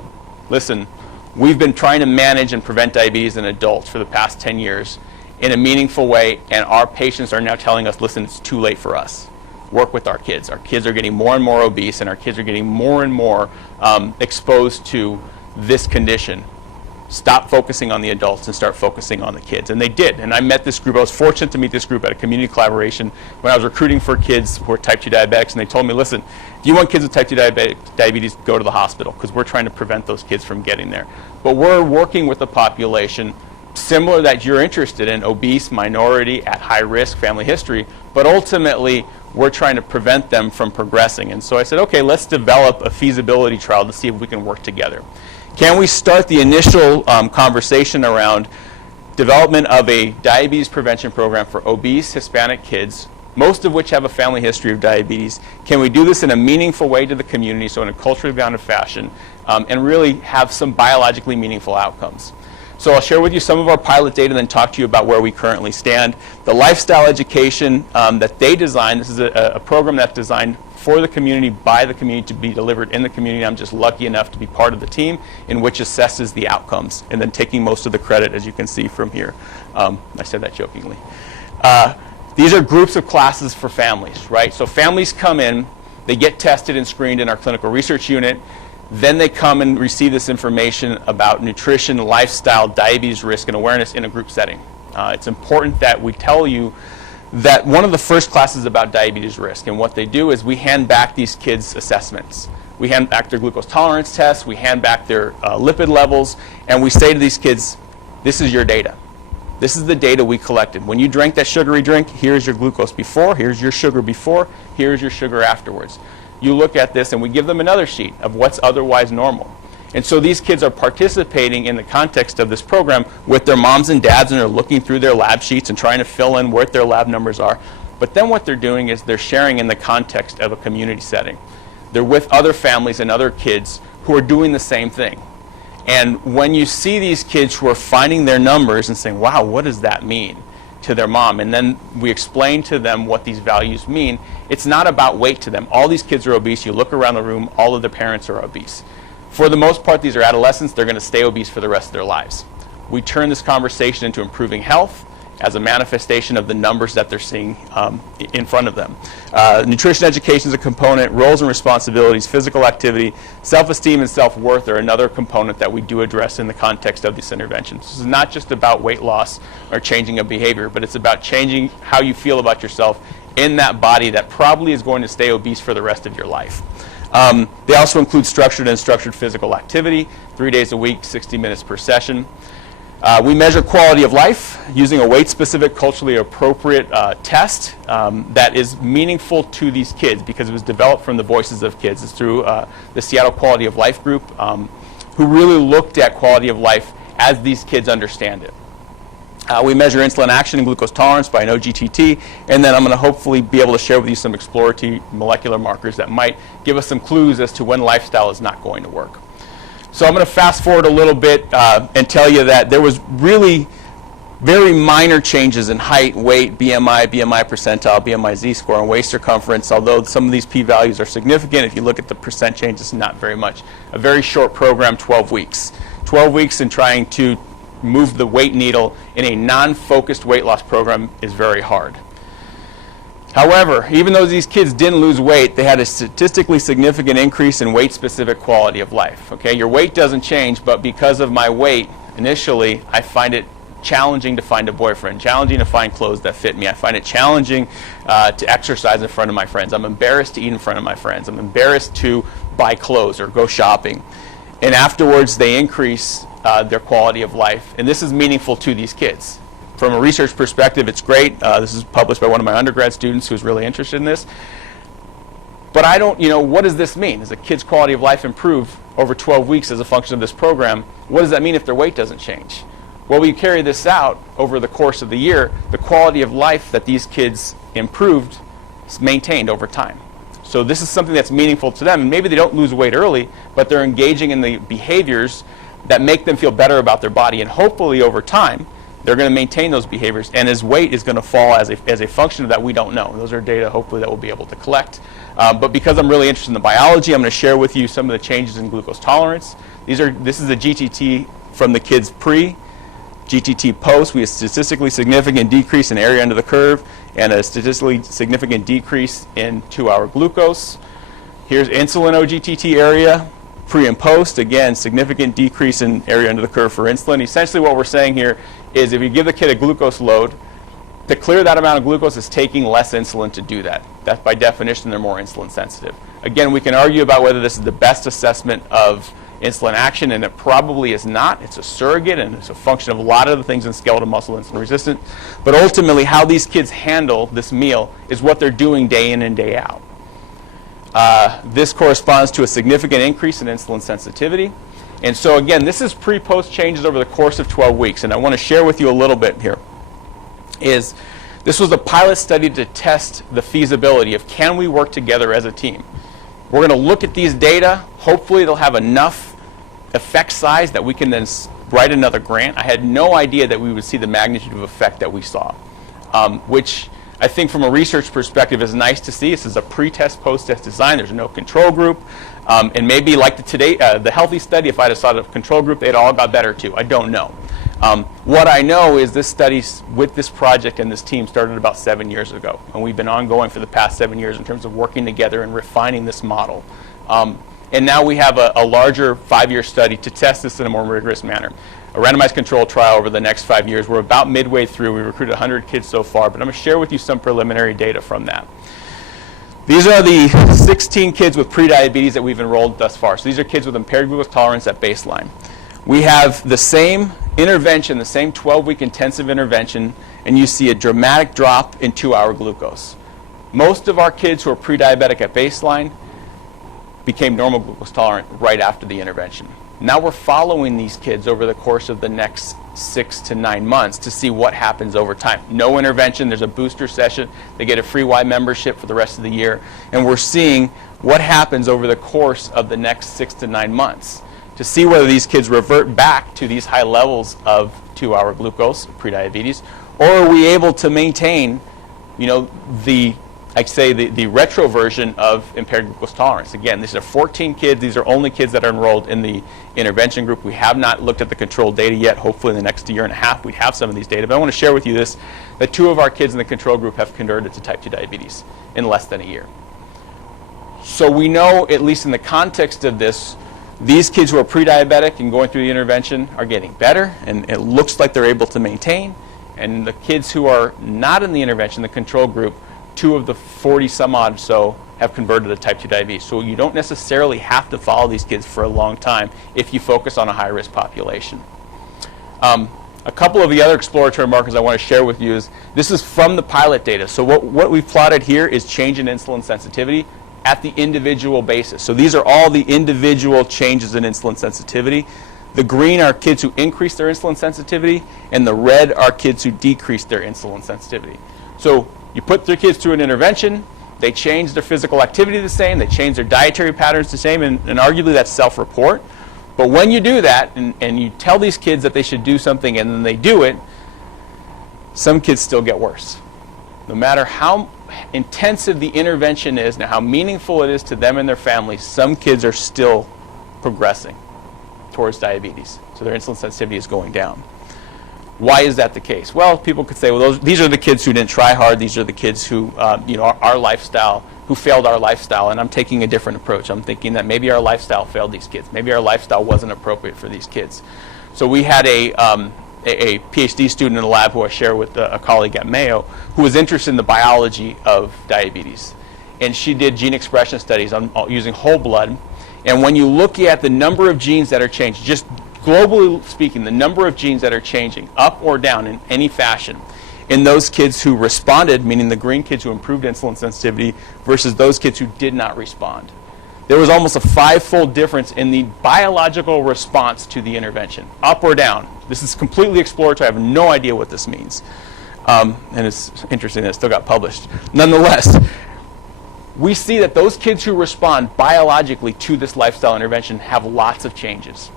listen, we've been trying to manage and prevent diabetes in adults for the past 10 years in a meaningful way, and our patients are now telling us, listen, it's too late for us. Work with our kids. Our kids are getting more and more obese, and our kids are getting more and more exposed to this condition. Stop focusing on the adults and start focusing on the kids. And they did. And I met this group. I was fortunate to meet this group at a community collaboration when I was recruiting for kids who are type 2 diabetics, and they told me, listen, if you want kids with type 2 diabetes, go to the hospital, because we're trying to prevent those kids from getting there. But we're working with a population similar that you're interested in, obese, minority, at high risk, family history, but ultimately we're trying to prevent them from progressing. And so I said, okay, let's develop a feasibility trial to see if we can work together. Can we start the initial conversation around development of a diabetes prevention program for obese Hispanic kids, most of which have a family history of diabetes? Can we do this in a meaningful way to the community, so in a culturally bounded fashion, and really have some biologically meaningful outcomes? So I'll share with you some of our pilot data and then talk to you about where we currently stand. The lifestyle education that they designed, this is a program that's designed for the community, by the community, to be delivered in the community. I'm just lucky enough to be part of the team in which assesses the outcomes, and then taking most of the credit, as you can see from here. I said that jokingly. These are groups of classes for families, right? So families come in, they get tested and screened in our clinical research unit. Then they come and receive this information about nutrition, lifestyle, diabetes risk, and awareness in a group setting. It's important that we tell you that one of the first classes is about diabetes risk, and what they do is we hand back these kids assessments. We hand back their glucose tolerance tests, we hand back their lipid levels, and we say to these kids, this is your data. This is the data we collected. When you drank that sugary drink, here's your glucose before, here's your sugar before, here's your sugar afterwards. You look at this, and we give them another sheet of what's otherwise normal. And so these kids are participating in the context of this program with their moms and dads, and they're looking through their lab sheets and trying to fill in what their lab numbers are. But then what they're doing is they're sharing in the context of a community setting. They're with other families and other kids who are doing the same thing. And when you see these kids who are finding their numbers and saying, wow, what does that mean to their mom? And then we explain to them what these values mean. It's not about weight to them. All these kids are obese. You look around the room, all of their parents are obese. For the most part, these are adolescents. They're going to stay obese for the rest of their lives. We turn this conversation into improving health as a manifestation of the numbers that they're seeing in front of them. Nutrition education is a component, roles and responsibilities, physical activity, self-esteem and self-worth are another component that we do address in the context of these interventions. This is not just about weight loss or changing a behavior, but it's about changing how you feel about yourself in that body that probably is going to stay obese for the rest of your life. They also include structured and unstructured physical activity, 3 days a week, 60 minutes per session. We measure quality of life using a weight-specific, culturally appropriate test that is meaningful to these kids because it was developed from the voices of kids. It's through the Seattle Quality of Life group who really looked at quality of life as these kids understand it. We measure insulin action and glucose tolerance by an OGTT, and then I'm going to hopefully be able to share with you some exploratory molecular markers that might give us some clues as to when lifestyle is not going to work. So I'm going to fast forward a little bit and tell you that there was really very minor changes in height, weight, BMI, BMI percentile, BMI z-score, and waist circumference, although some of these p-values are significant. If you look at the percent change, it's not very much. A very short program, 12 weeks. 12 weeks in trying to move the weight needle in a non-focused weight loss program is very hard. However, even though these kids didn't lose weight, they had a statistically significant increase in weight-specific quality of life. Okay, your weight doesn't change, but because of my weight, initially, I find it challenging to find a boyfriend, challenging to find clothes that fit me. I find it challenging to exercise in front of my friends. I'm embarrassed to eat in front of my friends. I'm embarrassed to buy clothes or go shopping. And afterwards, they increase their quality of life. And this is meaningful to these kids. From a research perspective, it's great. This is published by one of my undergrad students who's really interested in this. But I don't, what does this mean? Does a kid's quality of life improve over 12 weeks as a function of this program? What does that mean if their weight doesn't change? Well, we carry this out over the course of the year. The quality of life that these kids improved is maintained over time. So this is something that's meaningful to them. And maybe they don't lose weight early, but they're engaging in the behaviors that make them feel better about their body. And hopefully over time, they're going to maintain those behaviors. And his weight is going to fall as a function of that we don't know. Those are data hopefully that we'll be able to collect. But because I'm really interested in the biology, I'm going to share with you some of the changes in glucose tolerance. This is a GTT from the kids pre, GTT post. We have statistically significant decrease in area under the curve and a statistically significant decrease in 2-hour glucose. Here's insulin OGTT area, pre and post. Again, significant decrease in area under the curve for insulin. Essentially what we're saying here is if you give the kid a glucose load, to clear that amount of glucose is taking less insulin to do that. That's by definition they're more insulin sensitive. Again, we can argue about whether this is the best assessment of insulin action, and it probably is not. It's a surrogate, and it's a function of a lot of the things in skeletal muscle insulin resistant. But ultimately, how these kids handle this meal is what they're doing day in and day out. This corresponds to a significant increase in insulin sensitivity. And so again, this is pre-post changes over the course of 12 weeks. And I want to share with you a little bit here. This was a pilot study to test the feasibility of can we work together as a team. We're going to look at these data. Hopefully they'll have enough effect size that we can then write another grant. I had no idea that we would see the magnitude of effect that we saw, which I think from a research perspective is nice to see. This is a pre-test, post-test design. There's no control group. And maybe like the healthy study, if I had saw the control group, they'd all got better too. I don't know. What I know is this study with this project and this team started about 7 years ago. And we've been ongoing for the past 7 years in terms of working together and refining this model. And now we have a larger 5-year study to test this in a more rigorous manner. A randomized control trial over the next 5 years. We're about midway through. We recruited 100 kids so far, but I'm going to share with you some preliminary data from that. These are the 16 kids with prediabetes that we've enrolled thus far. So these are kids with impaired glucose tolerance at baseline. We have the same intervention, the same 12-week intensive intervention, and you see a dramatic drop in 2-hour glucose. Most of our kids who are pre-diabetic at baseline became normal glucose tolerant right after the intervention. Now we're following these kids over the course of the next 6 to 9 months to see what happens over time. No intervention, there's a booster session, they get a free Y membership for the rest of the year, and we're seeing what happens over the course of the next 6 to 9 months to see whether these kids revert back to these high levels of 2-hour glucose, prediabetes, or are we able to maintain, the retro version of impaired glucose tolerance. Again, these are 14 kids. These are only kids that are enrolled in the intervention group. We have not looked at the control data yet. Hopefully in the next year and a half we'd have some of these data. But I want to share with you this, that 2 of our kids in the control group have converted to type 2 diabetes in less than a year. So we know, at least in the context of this, these kids who are pre-diabetic and going through the intervention are getting better, and it looks like they're able to maintain. And the kids who are not in the intervention, the control group, 2 of the 40 some odd so have converted to type 2 diabetes. So you don't necessarily have to follow these kids for a long time if you focus on a high-risk population. A couple of the other exploratory markers I want to share with you is, this is from the pilot data. So what we've plotted here is change in insulin sensitivity at the individual basis. So these are all the individual changes in insulin sensitivity. The green are kids who increase their insulin sensitivity, and the red are kids who decrease their insulin sensitivity. So you put 3 kids through an intervention, they change their physical activity the same, they change their dietary patterns the same, and arguably that's self-report. But when you do that, and you tell these kids that they should do something and then they do it, some kids still get worse. No matter how intensive the intervention is, and how meaningful it is to them and their families, some kids are still progressing towards diabetes. So their insulin sensitivity is going down. Why is that the case? Well, people could say, well, these are the kids who didn't try hard. These are the kids who, our lifestyle, who failed our lifestyle. And I'm taking a different approach. I'm thinking that maybe our lifestyle failed these kids. Maybe our lifestyle wasn't appropriate for these kids. So we had a PhD student in the lab who I share with a colleague at Mayo who was interested in the biology of diabetes. And she did gene expression studies on using whole blood. And when you look at the number of genes that are changed, just globally speaking, the number of genes that are changing up or down in any fashion in those kids who responded, meaning the green kids who improved insulin sensitivity, versus those kids who did not respond, there was almost a 5-fold difference in the biological response to the intervention, up or down. This is completely exploratory. I have no idea what this means. And it's interesting that it still got published. Nonetheless, we see that those kids who respond biologically to this lifestyle intervention have lots of changes.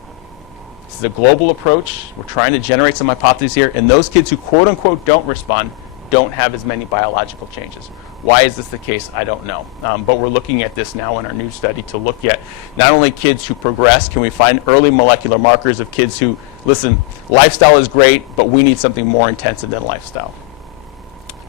This is a global approach. We're trying to generate some hypotheses here. And those kids who quote-unquote don't respond don't have as many biological changes. Why is this the case? I don't know. But we're looking at this now in our new study to look at not only kids who progress, can we find early molecular markers of kids who, listen, lifestyle is great, but we need something more intensive than lifestyle.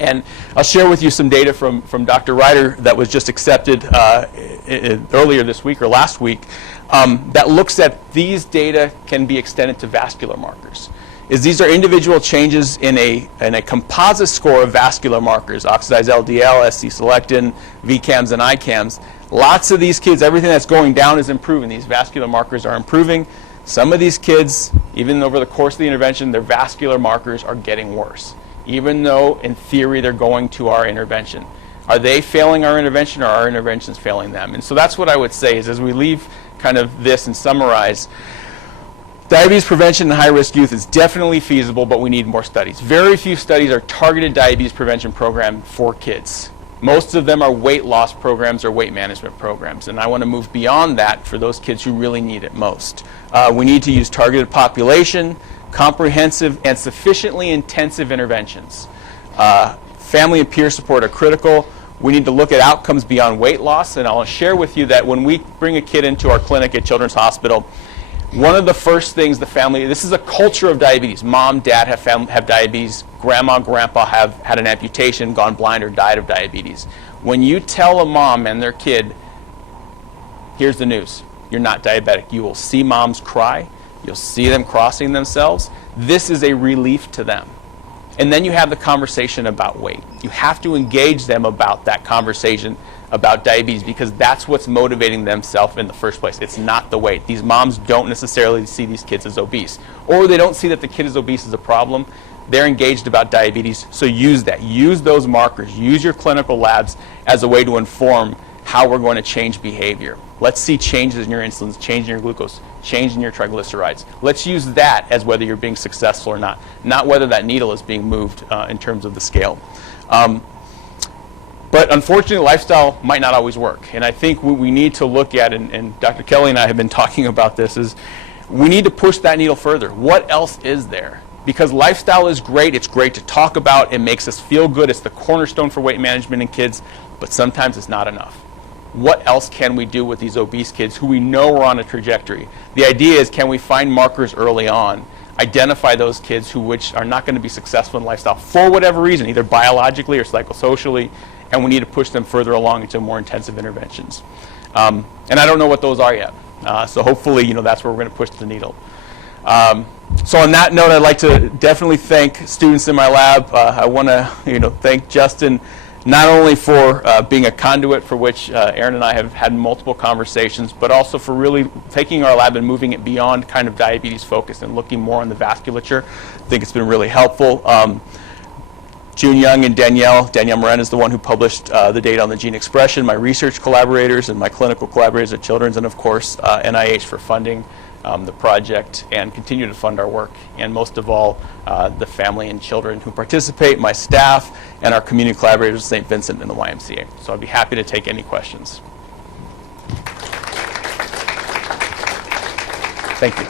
And I'll share with you some data from Dr. Ryder that was just accepted earlier this week or last week that looks at these data can be extended to vascular markers. These are individual changes in a composite score of vascular markers, oxidized LDL, SC-selectin, VCAMs, and ICAMs. Lots of these kids, everything that's going down is improving. These vascular markers are improving. Some of these kids, even over the course of the intervention, their vascular markers are getting worse, even though in theory they're going to our intervention. Are they failing our intervention, or are our interventions failing them? And so that's what I would say is, as we leave kind of this and summarize, diabetes prevention in high-risk youth is definitely feasible, but we need more studies. Very few studies are targeted diabetes prevention program for kids. Most of them are weight loss programs or weight management programs, and I want to move beyond that for those kids who really need it most. We need to use targeted population, comprehensive and sufficiently intensive interventions. Family and peer support are critical. We need to look at outcomes beyond weight loss, and I'll share with you that when we bring a kid into our clinic at Children's Hospital, one of the first things the family, this is a culture of diabetes. Mom, dad have diabetes. Grandma, grandpa have had an amputation, gone blind, or died of diabetes. When you tell a mom and their kid, here's the news, you're not diabetic, you will see moms cry. You'll see them crossing themselves. This is a relief to them. And then you have the conversation about weight. You have to engage them about that conversation about diabetes, because that's what's motivating themselves in the first place. It's not the weight. These moms don't necessarily see these kids as obese, or they don't see that the kid is obese as a problem. They're engaged about diabetes, so use that. Use those markers. Use your clinical labs as a way to inform how we're going to change behavior. Let's see changes in your insulin, change in your glucose, change in your triglycerides. Let's use that as whether you're being successful or not whether that needle is being moved in terms of the scale. But unfortunately, lifestyle might not always work. And I think what we need to look at, and Dr. Kelly and I have been talking about this, is we need to push that needle further. What else is there? Because lifestyle is great. It's great to talk about. It makes us feel good. It's the cornerstone for weight management in kids. But sometimes it's not enough. What else can we do with these obese kids who we know are on a trajectory? The idea is, can we find markers early on, identify those kids which are not going to be successful in lifestyle for whatever reason, either biologically or psychosocially, and we need to push them further along into more intensive interventions. And I don't know what those are yet. So hopefully, that's where we're going to push the needle. So on that note, I'd like to definitely thank students in my lab. I want to, thank Justin not only for being a conduit for which Aaron and I have had multiple conversations, but also for really taking our lab and moving it beyond kind of diabetes focus and looking more on the vasculature. I think it's been really helpful. June Young and Danielle Moran is the one who published the data on the gene expression, my research collaborators and my clinical collaborators at Children's, and of course NIH for funding the project and continue to fund our work. And most of all, the family and children who participate, my staff, and our community collaborators at St. Vincent and the YMCA. So I'd be happy to take any questions. Thank you.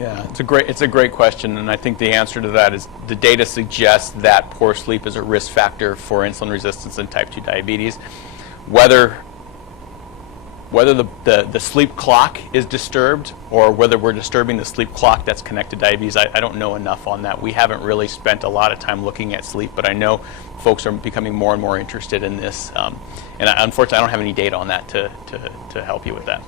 Yeah, it's a great question, and I think the answer to that is the data suggests that poor sleep is a risk factor for insulin resistance and type 2 diabetes. Whether the sleep clock is disturbed or whether we're disturbing the sleep clock that's connected to diabetes, I don't know enough on that. We haven't really spent a lot of time looking at sleep, but I know folks are becoming more and more interested in this. And unfortunately, I don't have any data on that to help you with that.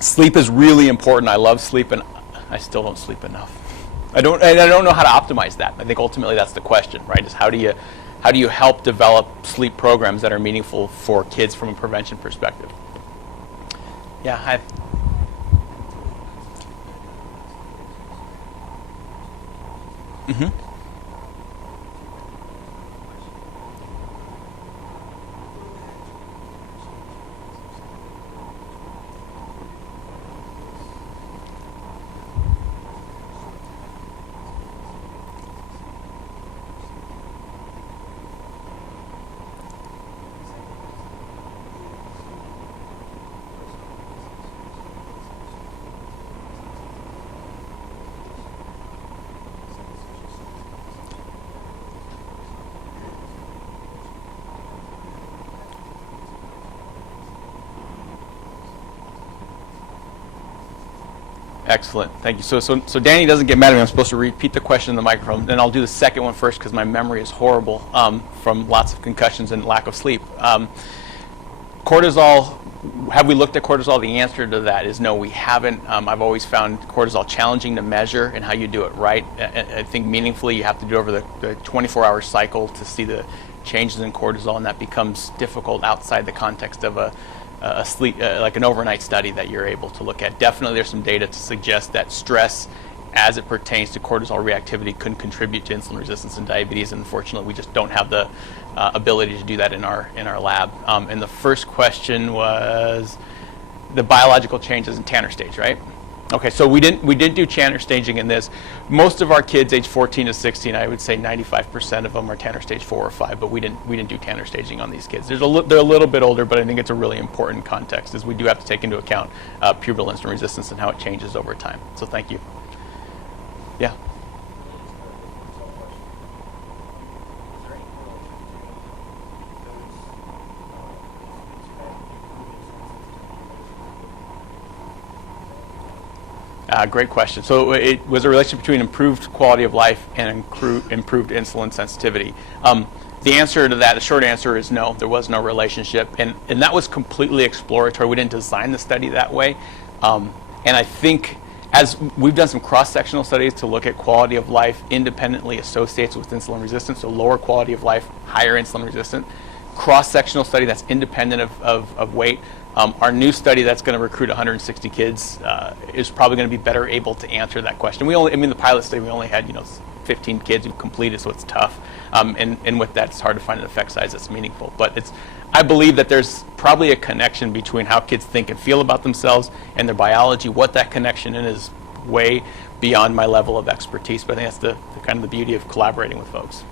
Sleep is really important. I love sleep, and I still don't sleep enough. I don't know how to optimize that. I think ultimately that's the question, right? Is how do you help develop sleep programs that are meaningful for kids from a prevention perspective? Yeah, hi. Mm-hmm. Excellent, thank you. So Danny doesn't get mad at me. I'm supposed to repeat the question in the microphone, and I'll do the second one first because my memory is horrible from lots of concussions and lack of sleep. Cortisol, have we looked at cortisol? The answer to that is no, we haven't. I've always found cortisol challenging to measure and how you do it right. I think meaningfully you have to do it over the 24-hour cycle to see the changes in cortisol, and that becomes difficult outside the context of a sleep, like an overnight study that you're able to look at. Definitely there's some data to suggest that stress as it pertains to cortisol reactivity can contribute to insulin resistance and diabetes, and unfortunately we just don't have the ability to do that in our lab. And the first question was the biological changes in Tanner stage, right? Okay, so we didn't do Tanner staging in this. Most of our kids age 14 to 16, I would say 95% of them are Tanner stage 4 or 5, but we didn't do Tanner staging on these kids. They're a little bit older, but I think it's a really important context, is we do have to take into account pubertal insulin resistance and how it changes over time. So thank you. Yeah. Great question. So it was a relationship between improved quality of life and improved insulin sensitivity. The answer to that, the short answer is no, there was no relationship. And that was completely exploratory. We didn't design the study that way. And I think as we've done some cross-sectional studies to look at quality of life independently associates with insulin resistance, so lower quality of life, higher insulin resistant. Cross-sectional study that's independent of weight. Our new study that's going to recruit 160 kids is probably going to be better able to answer that question. The pilot study, we only had 15 kids who completed, so it's tough. And with that, it's hard to find an effect size that's meaningful. But I believe that there's probably a connection between how kids think and feel about themselves and their biology. What that connection is way beyond my level of expertise. But I think that's the kind of the beauty of collaborating with folks.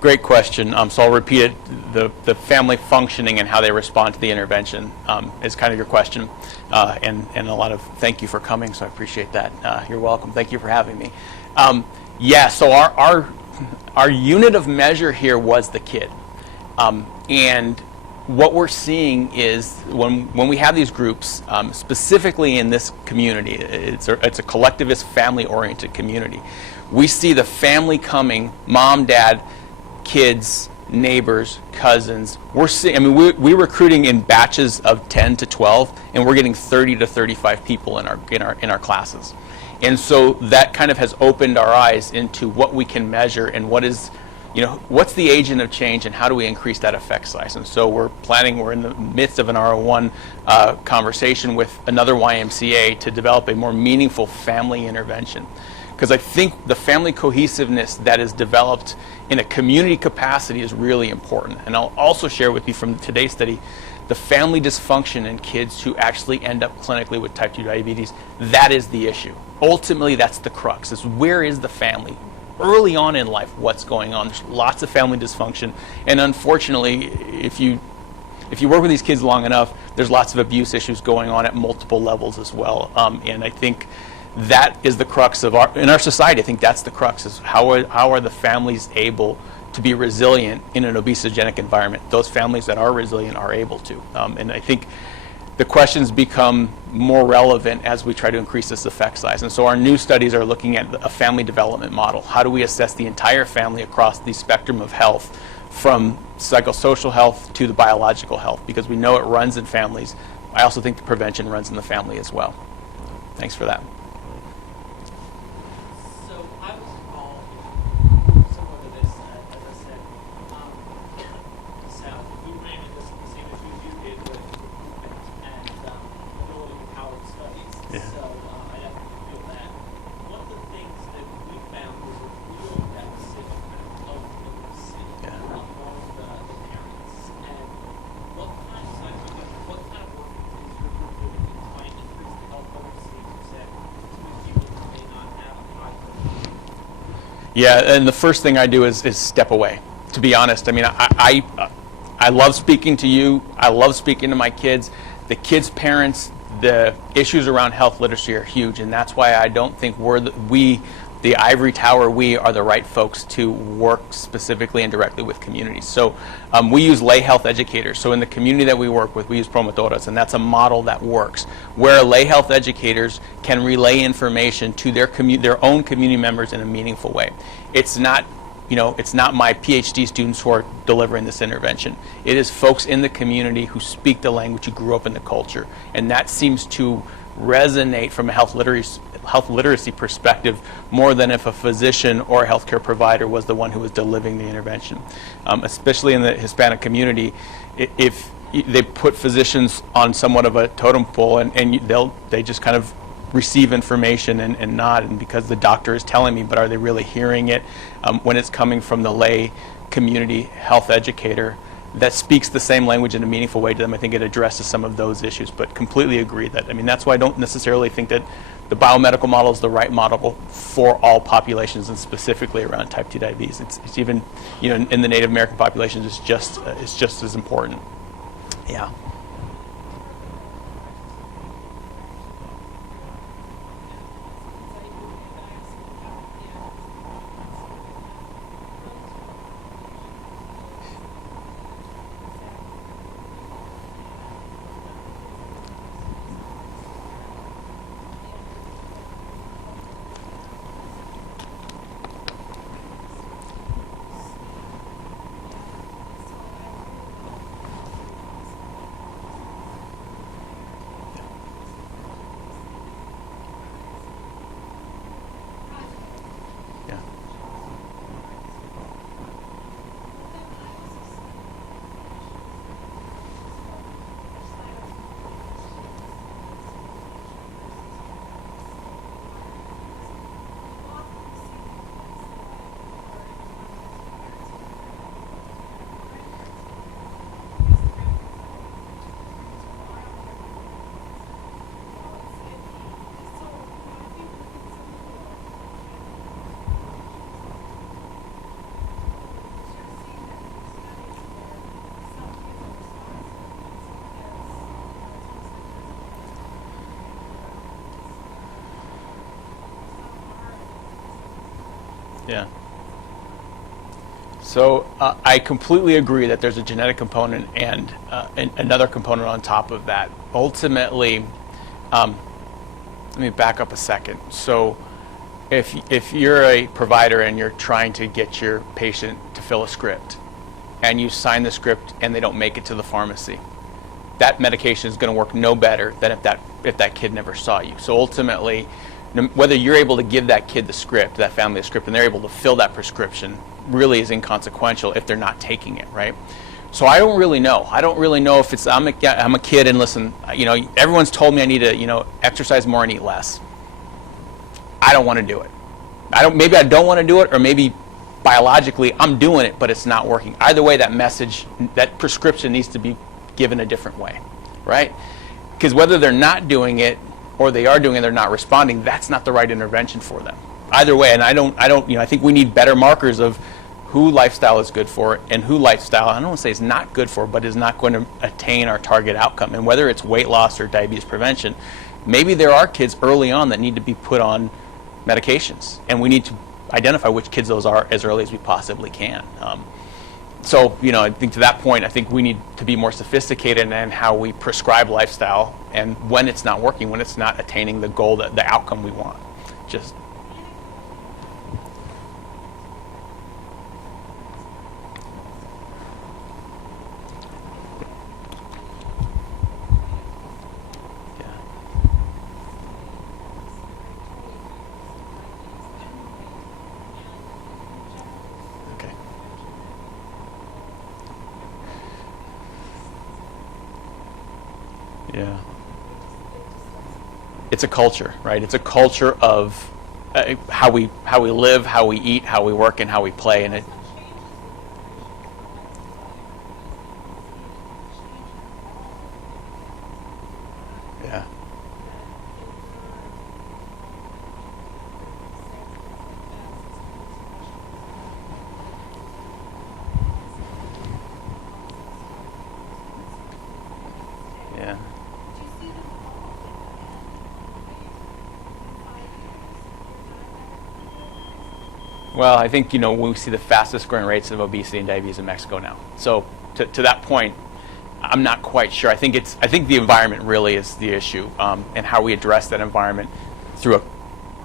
Great question. So I'll repeat it. The family functioning and how they respond to the intervention is kind of your question. And a lot of thank you for coming, so I appreciate that. You're welcome. Thank you for having me. So our unit of measure here was the kid. And what we're seeing is when we have these groups, specifically in this community, it's a collectivist, family-oriented community. We see the family coming, mom, dad, kids, neighbors, cousins. We're recruiting in batches of 10 to 12, and we're getting 30 to 35 people in our classes. And so that kind of has opened our eyes into what we can measure and what's the agent of change and how do we increase that effect size. And so we're in the midst of an R01 conversation with another YMCA to develop a more meaningful family intervention. Because I think the family cohesiveness that is developed in a community capacity is really important. And I'll also share with you from today's study, the family dysfunction in kids who actually end up clinically with type 2 diabetes, that is the issue. Ultimately, that's the crux, is where is the family? Early on in life, what's going on? There's lots of family dysfunction. And unfortunately, if you work with these kids long enough, there's lots of abuse issues going on at multiple levels as well. And I think that is the crux of in our society. I think that's the crux, is how are the families able to be resilient in an obesogenic environment? Those families that are resilient are able to. And I think the questions become more relevant as we try to increase this effect size. And so our new studies are looking at a family development model. How do we assess the entire family across the spectrum of health, from psychosocial health to the biological health? Because we know it runs in families. I also think the prevention runs in the family as well. Thanks for that. Yeah, and the first thing I do is step away, to be honest. I love speaking to you. I love speaking to my kids. The kids' parents, the issues around health literacy are huge, and that's why I don't think the ivory tower, we are the right folks to work specifically and directly with communities. So we use lay health educators. So in the community that we work with, we use promotoras, and that's a model that works, where lay health educators can relay information to their own community members in a meaningful way. It's not my PhD students who are delivering this intervention. It is folks in the community who speak the language, who grew up in the culture, and that seems to resonate from a health health literacy perspective more than if a physician or a healthcare provider was the one who was delivering the intervention. Especially in the Hispanic community, if they put physicians on somewhat of a totem pole, and they just kind of receive information and nod, and because the doctor is telling me, but are they really hearing it? When it's coming from the lay community health educator that speaks the same language in a meaningful way to them, I think it addresses some of those issues. But completely agree that, I mean, that's why I don't necessarily think that the biomedical model is the right model for all populations, and specifically around type 2 diabetes. It's even, in the Native American populations, it's just as important. Yeah. Yeah. So I completely agree that there's a genetic component and another component on top of that. Ultimately, let me back up a second. So if you're a provider and you're trying to get your patient to fill a script, and you sign the script and they don't make it to the pharmacy, that medication is going to work no better than if that kid never saw you. So ultimately, whether you're able to give that kid the script, that family a script, and they're able to fill that prescription, really is inconsequential if they're not taking it, right? So I don't really know. I don't really know if it's, I'm a kid, and listen, everyone's told me I need to, exercise more and eat less. I don't want to do it. Maybe I don't want to do it, or maybe biologically I'm doing it, but it's not working. Either way, that message, that prescription needs to be given a different way, right? Because whether they're not doing it or they are doing it, they're not responding, that's not the right intervention for them. Either way, and I think we need better markers of who lifestyle is good for and who lifestyle, I don't want to say is not good for, but is not going to attain our target outcome. And whether it's weight loss or diabetes prevention, maybe there are kids early on that need to be put on medications, and we need to identify which kids those are as early as we possibly can. So, I think to that point, I think we need to be more sophisticated in how we prescribe lifestyle, and when it's not working, when it's not attaining the goal, the outcome we want. Just yeah. It's a culture, right? It's a culture of how we live, how we eat, how we work, and how we play, and yeah. Yeah. Well, I think, we see the fastest growing rates of obesity and diabetes in Mexico now. So to that point, I'm not quite sure. I think the environment really is the issue, and how we address that environment through a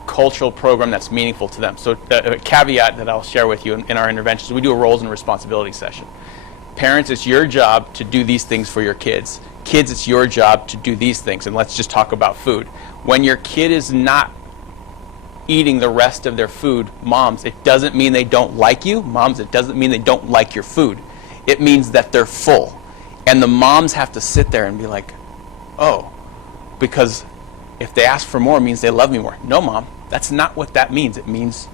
cultural program that's meaningful to them. So a caveat that I'll share with you in our interventions, we do a roles and responsibilities session. Parents, it's your job to do these things for your kids. Kids, it's your job to do these things. And let's just talk about food. When your kid is not eating the rest of their food, moms, it doesn't mean they don't like you. Moms, it doesn't mean they don't like your food. It means that they're full. And the moms have to sit there and be like, oh, because if they ask for more, it means they love me more. No, Mom, that's not what that means. It means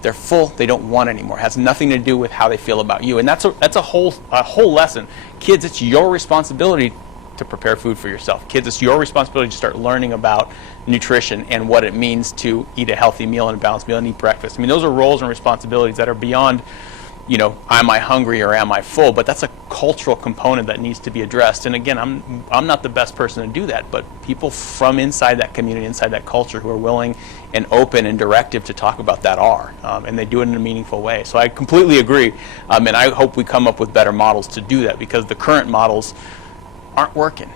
they're full, they don't want anymore. It has nothing to do with how they feel about you. And that's a whole lesson. Kids, it's your responsibility to prepare food for yourself. Kids, it's your responsibility to start learning about nutrition and what it means to eat a healthy meal and a balanced meal and eat breakfast. I mean, those are roles and responsibilities that are beyond, am I hungry or am I full? But that's a cultural component that needs to be addressed. And again, I'm not the best person to do that, but people from inside that community, inside that culture, who are willing and open and directive to talk about that are, and they do it in a meaningful way. So I completely agree, and I hope we come up with better models to do that, because the current models aren't working,